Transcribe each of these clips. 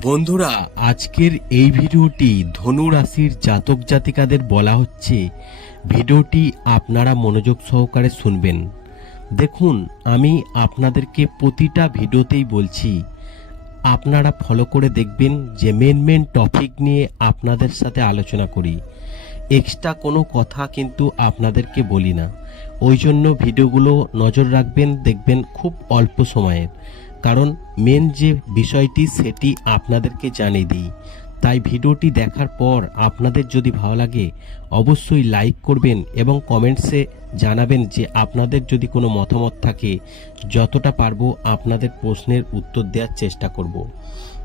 বন্ধুরা, আজকের এই ভিডিওটি ধনু রাশির জাতক জাতিকাদের বলা হচ্ছে। ভিডিওটি আপনারা মনোযোগ সহকারে শুনবেন। দেখুন, আমি আপনাদেরকে প্রতিটা ভিডিওতেই বলছি, আপনারা ফলো করে দেখবেন যে মেন মেন টপিক নিয়ে আপনাদের সাথে আলোচনা করি। এক্সট্রা কোনো কথা কিন্তু আপনাদেরকে বলি না। ওই জন্য ভিডিওগুলো নজর রাখবেন, দেখবেন খুব অল্প সময়ের। কারণ মেন যে বিষয়টি সেটি আপনাদেরকে জানিয়ে দিই। তাই ভিডিওটি দেখার পর আপনাদের যদি ভালো লাগে, অবশ্যই লাইক করবেন এবং কমেন্টসে জানাবেন যে আপনাদের যদি কোনো মতামত থাকে, যতটা পারব আপনাদের প্রশ্নের উত্তর দেওয়ার চেষ্টা করব।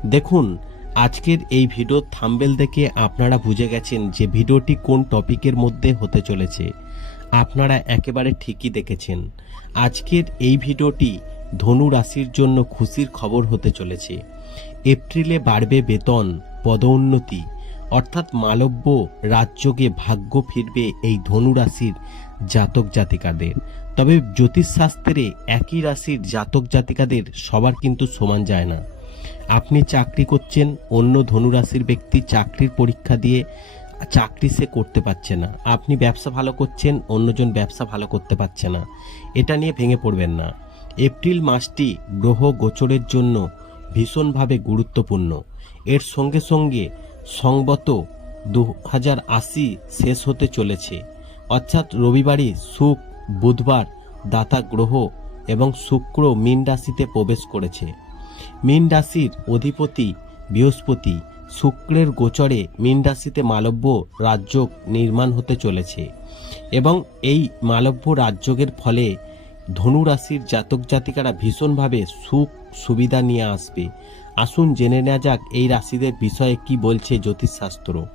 দেখুন, আজকের এই ভিডিও থাম্বেল দেখে আপনারা বুঝে গেছেন যে ভিডিওটি কোন টপিকের মধ্যে হতে চলেছে। আপনারা একেবারে ঠিকই দেখেছেন। আজকের এই ভিডিওটি ধনু রাশির জন্য খুশির খবর হতে চলেছে। এপ্রিলে বাড়বে বেতন, পদোন্নতি, অর্থাৎ মালব্য রাজ্যকে ভাগ্য ফিরবে এই ধনু রাশির জাতক জাতিকাদের। তবে জ্যোতিষশাস্ত্রে একই রাশির জাতক জাতিকাদের সবার কিন্তু সমান যায় না। আপনি চাকরি করছেন, অন্য ধনুরাশির ব্যক্তি চাকরির পরীক্ষা দিয়ে চাকরি সে করতে পারছে না। আপনি ব্যবসা ভালো করছেন, অন্যজন ব্যবসা ভালো করতে পারছে না। এটা নিয়ে ভেঙে পড়বেন না। এপ্রিল মাসটি গ্রহ গোচরের জন্য ভীষণভাবে গুরুত্বপূর্ণ। এর সঙ্গে সঙ্গে সংবত দু হাজার আশি শেষ হতে চলেছে। অর্থাৎ রবিবারই সুখ বুধবার দাতা গ্রহ এবং শুক্র মীন রাশিতে প্রবেশ করেছে। মীন রাশির অধিপতি বৃহস্পতি শুক্রের গোচরে মীন রাশিতে মালব্য রাজযোগ নির্মাণ হতে চলেছে এবং এই মালব্য রাজযোগের ফলে ধনু রাশির জাতক জাতিকারা ভীষণভাবে সুখ সুবিধা নিয়ে আসবে। আসুন জেনে নেওয়া যাক এই রাশিদের বিষয়ে কি বলছে জ্যোতিষশাস্ত্র।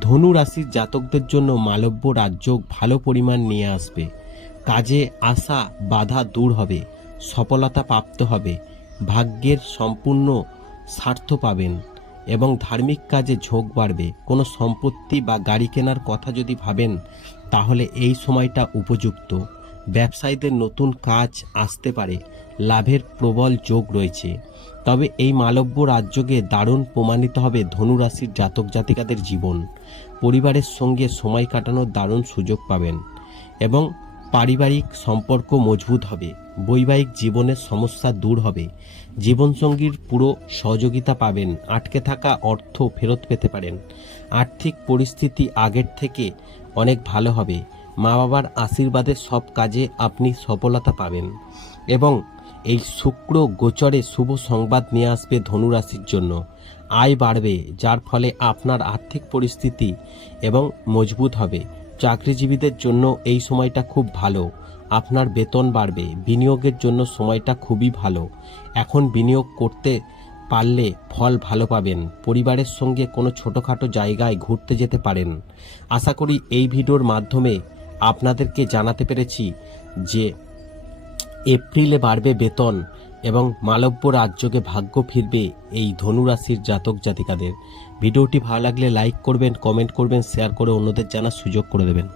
ধনু রাশির জাতকদের জন্য মালব্য রাজযোগ ভালো পরিমাণ নিয়ে আসবে। কাজে আসা বাধা দূর হবে, সফলতা প্রাপ্ত হবে, ভাগ্যের সম্পূর্ণ স্বার্থ পাবেন এবং ধার্মিক কাজে ঝোঁক বাড়বে। কোনো সম্পত্তি বা গাড়ি কেনার কথা যদি ভাবেন, তাহলে এই সময়টা উপযুক্ত। ব্যবসায়ীদের নতুন কাজ আসতে পারে। লাভের প্রবল যোগ রয়েছে। তবে এই মালব্য রাজ্যকে দারুণ প্রমাণিত হবে ধনুরাশির জাতক জাতিকাদের জীবন। পরিবারের সঙ্গে সময় কাটানোর দারুণ সুযোগ পাবেন এবং পারিবারিক সম্পর্ক মজবুত হবে। বৈবাহিক জীবনের সমস্যা দূর হবে। জীবনসঙ্গীর পুরো সহযোগিতা পাবেন। আটকে থাকা অর্থ ফেরত পেতে পারেন। আর্থিক পরিস্থিতি আগের থেকে অনেক ভালো হবে। মা বাবার আশীর্বাদে সব কাজে আপনি সফলতা পাবেন এবং এই শুক্র গোচরে শুভ সংবাদ নিয়ে আসবে ধনুরাশির জন্য। আয় বাড়বে, যার ফলে আপনার আর্থিক পরিস্থিতি এবং মজবুত হবে। চাকরিজীবীদের জন্য এই সময়টা খুব ভালো। আপনার বেতন বাড়বে, বিনিয়োগের জন্য সময়টা খুবই ভালো। এখন বিনিয়োগ করতে পারলে ফল ভালো পাবেন। পরিবারের সঙ্গে কোনো ছোটোখাটো জায়গায় ঘুরতে যেতে পারেন। আশা করি এই ভিডিওর মাধ্যমে আপনাদেরকে জানাতে পেরেছি যে এপ্রিলে বাড়বে বেতন এবং মালব্য রাজ্যকে ভাগ্য ফিরবে এই ধনুরাশির জাতক জাতিকাদের। ভিডিওটি ভালো লাগলে লাইক করবেন, কমেন্ট করবেন, শেয়ার করে অন্যদের জানার সুযোগ করে দেবেন।